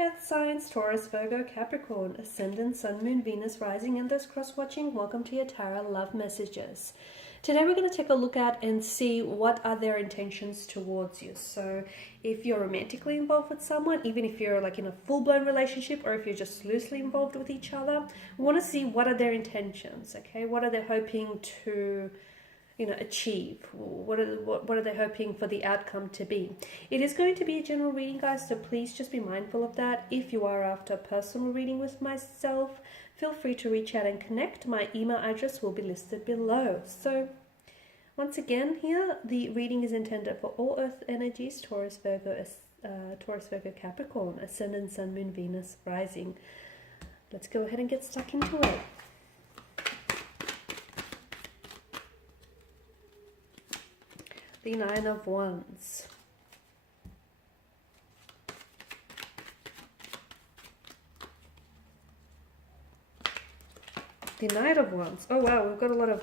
earth signs, Taurus, Virgo, Capricorn, Ascendant, Sun, Moon, Venus, Rising, and those cross-watching, welcome to your Tarot Love Messages. Today we're going to take a look at and see what are their intentions towards you. So if you're romantically involved with someone, even if you're like in a full-blown relationship, or if you're just loosely involved with each other, we want to see what are their intentions, okay? What are they hoping to achieve? What are they hoping for the outcome to be? It is going to be a general reading, guys, so please just be mindful of that. If you are after a personal reading with myself, feel free to reach out and connect. My email address will be listed below. So once again, here the reading is intended for all earth energies, Taurus, Virgo, Capricorn, Ascendant, Sun, Moon, Venus, Rising. Let's go ahead and get stuck into it. The Nine of Wands. The Knight of Wands. Oh wow, we've got a lot of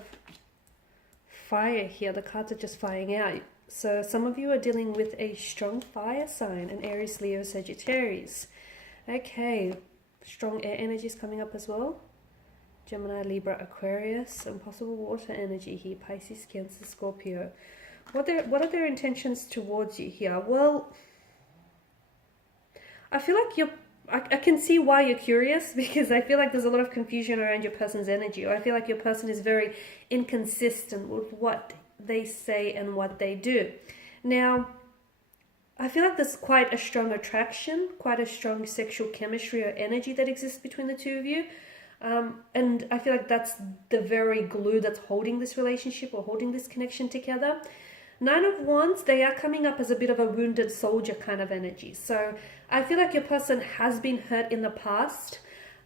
fire here. The cards are just flying out. So some of you are dealing with a strong fire sign, an Aries, Leo, Sagittarius. Okay, strong air energies coming up as well. Gemini, Libra, Aquarius, and possible water energy here, Pisces, Cancer, Scorpio. What are their intentions towards you here? Well, I feel like I can see why you're curious, because I feel like there's a lot of confusion around your person's energy, or I feel like your person is very inconsistent with what they say and what they do. Now, I feel like there's quite a strong attraction, quite a strong sexual chemistry or energy that exists between the two of you. And I feel like that's the very glue that's holding this relationship or holding this connection together. Nine of Wands, they are coming up as a bit of a wounded soldier kind of energy. So I feel like your person has been hurt in the past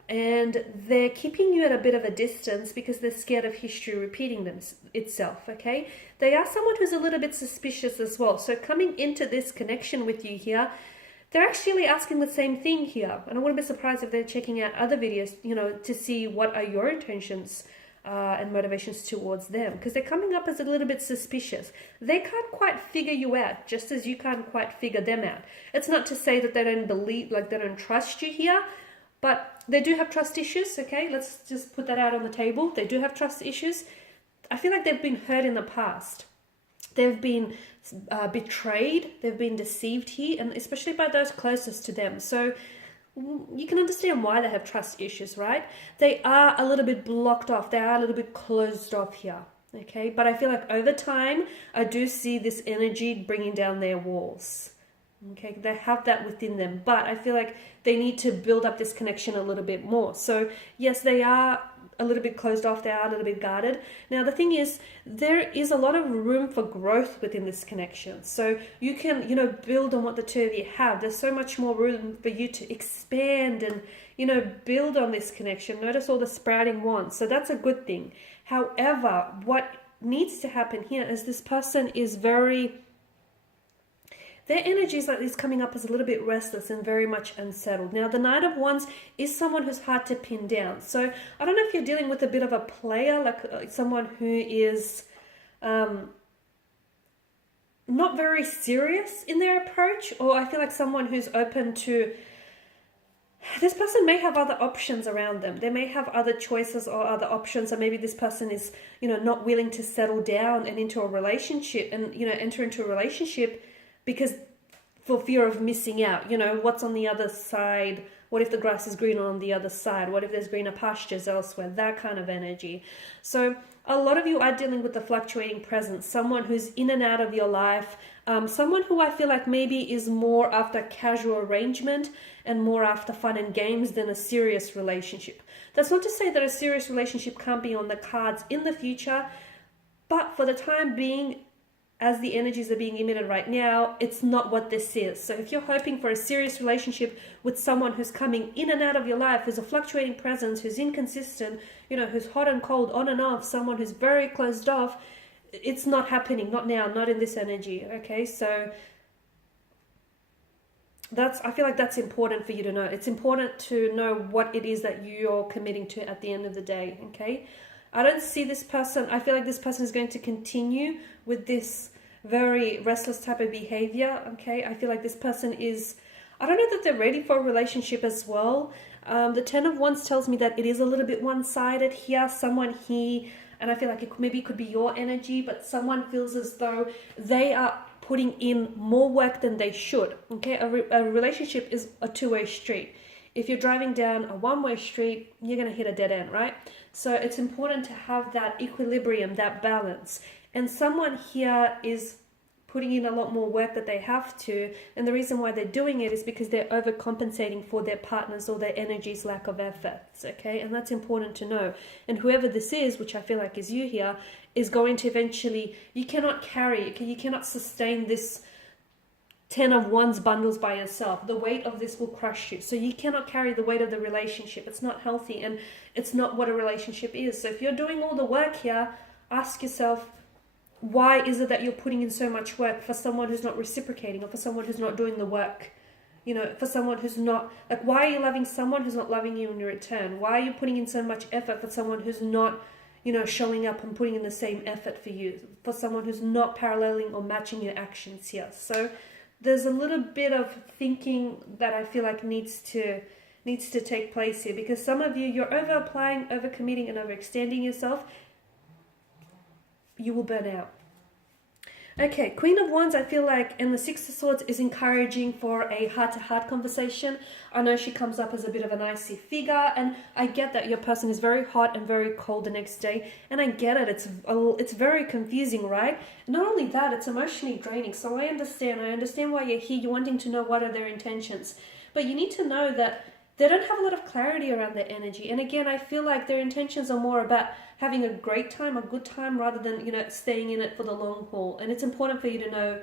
and they're keeping you at a bit of a distance because they're scared of history repeating itself, okay? They are someone who's a little bit suspicious as well. So coming into this connection with you here, they're actually asking the same thing here. And I wouldn't be surprised if they're checking out other videos, to see what are your intentions and motivations towards them, because they're coming up as a little bit suspicious. They can't quite figure you out, just as you can't quite figure them out. It's not to say that they don't believe, like they don't trust you here, but they do have trust issues, okay? Let's just put that out on the table. They do have trust issues. I feel like they've been hurt in the past. They've been betrayed, they've been deceived here, and especially by those closest to them. So you can understand why they have trust issues, right? They are a little bit blocked off. They are a little bit closed off here, okay? But I feel like over time, I do see this energy bringing down their walls, okay? They have that within them, but I feel like they need to build up this connection a little bit more. So yes, they are a little bit closed off. They are a little bit guarded. Now, the thing is, there is a lot of room for growth within this connection. So you can, build on what the two of you have. There's so much more room for you to expand and, build on this connection. Notice all the sprouting wands. So that's a good thing. However, what needs to happen here is this person is their energy is coming up as a little bit restless and very much unsettled. Now, the Knight of Wands is someone who's hard to pin down. So I don't know if you're dealing with a bit of a player, like someone who is not very serious in their approach, or I feel like someone who's open to... This person may have other options around them. They may have other choices or other options, or maybe this person is, not willing to settle down and into a relationship and, enter into a relationship because for fear of missing out, what's on the other side? What if the grass is greener on the other side? What if there's greener pastures elsewhere? That kind of energy. So a lot of you are dealing with the fluctuating presence, someone who's in and out of your life, someone who I feel like maybe is more after casual arrangement and more after fun and games than a serious relationship. That's not to say that a serious relationship can't be on the cards in the future, but for the time being, as the energies are being emitted right now, it's not what this is. So if you're hoping for a serious relationship with someone who's coming in and out of your life, who's a fluctuating presence, who's inconsistent, who's hot and cold, on and off, someone who's very closed off, it's not happening, not now, not in this energy, okay? So I feel like that's important for you to know. It's important to know what it is that you're committing to at the end of the day, okay? I don't see this person, I feel like this person is going to continue with this very restless type of behavior, okay? I feel like this person is, I don't know that they're ready for a relationship as well. The Ten of Wands tells me that it is a little bit one-sided here. Someone here, and I feel like it could be your energy, but someone feels as though they are putting in more work than they should. Okay, a relationship is a two-way street. If you're driving down a one-way street, you're going to hit a dead end, right? So it's important to have that equilibrium, that balance. And someone here is putting in a lot more work that they have to, and the reason why they're doing it is because they're overcompensating for their partner's or their energy's lack of efforts, okay? And that's important to know. And whoever this is, which I feel like is you here, is going to eventually, you cannot carry, you cannot sustain this 10 of Wands bundles by yourself. The weight of this will crush you. So you cannot carry the weight of the relationship. It's not healthy, and it's not what a relationship is. So if you're doing all the work here, ask yourself, why is it that you're putting in so much work for someone who's not reciprocating, or for someone who's not doing the work? You know, for someone who's not, like, why are you loving someone who's not loving you in return? Why are you putting in so much effort for someone who's not, you know, showing up and putting in the same effort for you? For someone who's not paralleling or matching your actions here. So there's a little bit of thinking that I feel like needs to take place here, because some of you, you're over applying, over committing, and overextending yourself. You will burn out. Okay, Queen of Wands, I feel like, and the Six of Swords is encouraging for a heart-to-heart conversation. I know she comes up as a bit of an icy figure, and I get that your person is very hot and very cold the next day, and I get it. It's very confusing, right? Not only that, it's emotionally draining. So I understand why you're here. You're wanting to know what are their intentions, but you need to know that they don't have a lot of clarity around their energy. And again, I feel like their intentions are more about having a great time, a good time, rather than, you know, staying in it for the long haul. And it's important for you to know,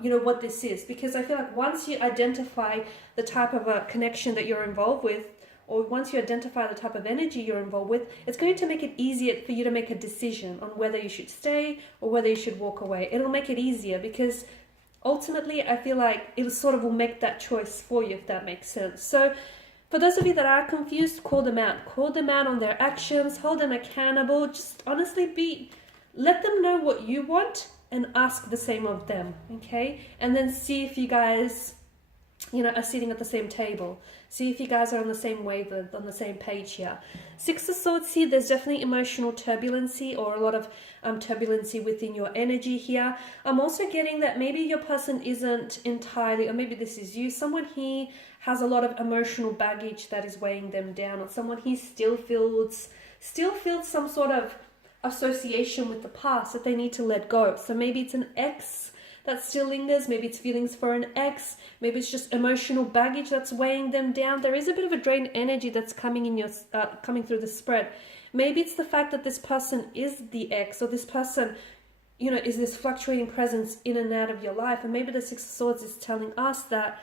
you know, what this is, because I feel like once you identify the type of a connection that you're involved with, or once you identify the type of energy you're involved with, it's going to make it easier for you to make a decision on whether you should stay or whether you should walk away. It'll make it easier, because ultimately I feel like it sort of will make that choice for you, if that makes sense. So for those of you that are confused, call them out. Call them out on their actions. Hold them accountable. Just honestly let them know what you want and ask the same of them, okay? And then see if you guys, you know, are sitting at the same table. See if you guys are on the same wavelength, on the same page here. Six of Swords here, there's definitely emotional turbulency, or a lot of turbulency within your energy here. I'm also getting that maybe your person isn't entirely, or maybe this is you, someone here has a lot of emotional baggage that is weighing them down, or someone here still feels some sort of association with the past that they need to let go. So maybe it's an ex that still lingers, maybe it's feelings for an ex, maybe it's just emotional baggage that's weighing them down. There is a bit of a drained energy that's coming in your coming through the spread. Maybe it's the fact that this person is the ex, or this person, you know, is this fluctuating presence in and out of your life. And maybe the Six of Swords is telling us that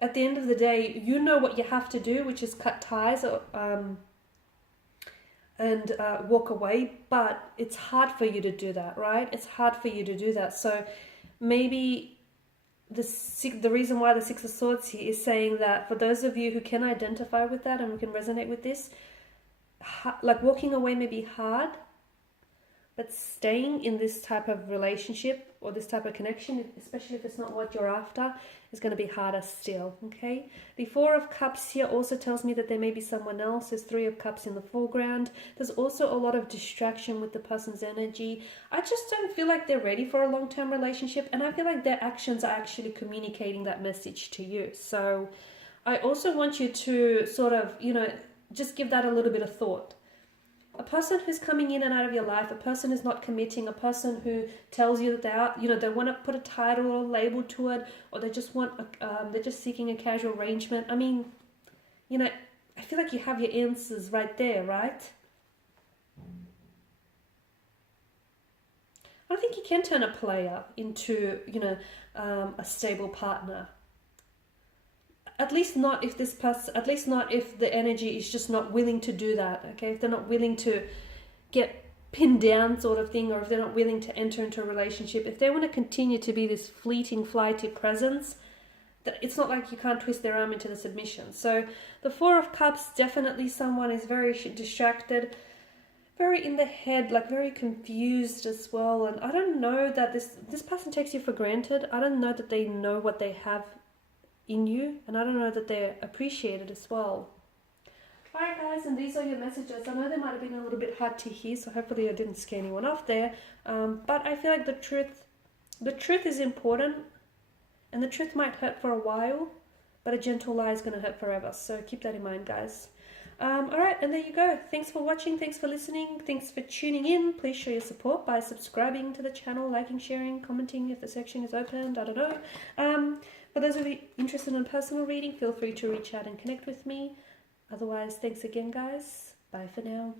at the end of the day, you know what you have to do, which is cut ties or and walk away, but it's hard for you to do that, right? It's hard for you to do that. So maybe the reason why the Six of Swords here is saying that for those of you who can identify with that and who can resonate with this, like walking away may be hard, but staying in this type of relationship or this type of connection, especially if it's not what you're after, is going to be harder still, okay? The Four of Cups here also tells me that there may be someone else. There's Three of Cups in the foreground. There's also a lot of distraction with the person's energy. I just don't feel like they're ready for a long-term relationship, and I feel like their actions are actually communicating that message to you. So I also want you to sort of, you know, just give that a little bit of thought. A person who's coming in and out of your life, a person who's not committing, a person who tells you that they are, you know, they want to put a title or a label to it, or they just want, they're just seeking a casual arrangement. I mean, you know, I feel like you have your answers right there, right? I think you can turn a player into, you know, a stable partner. At least not if this person, at least not if the energy is just not willing to do that, okay? If they're not willing to get pinned down sort of thing, or if they're not willing to enter into a relationship, if they want to continue to be this fleeting, flighty presence, that it's not like you can't twist their arm into the submission. So the Four of Cups, definitely someone is very distracted, very in the head, like very confused as well. And I don't know that this person takes you for granted. I don't know that they know what they have in you, and I don't know that they're appreciated as well. Alright guys, and these are your messages. I know they might have been a little bit hard to hear, so hopefully I didn't scare anyone off there. But I feel like the truth is important, and the truth might hurt for a while, but a gentle lie is going to hurt forever. So keep that in mind, guys. Alright, and there you go. Thanks for watching, thanks for listening, thanks for tuning in. Please show your support by subscribing to the channel, liking, sharing, commenting if the section is opened, I don't know. For those of you interested in personal reading, feel free to reach out and connect with me. Otherwise, thanks again, guys. Bye for now.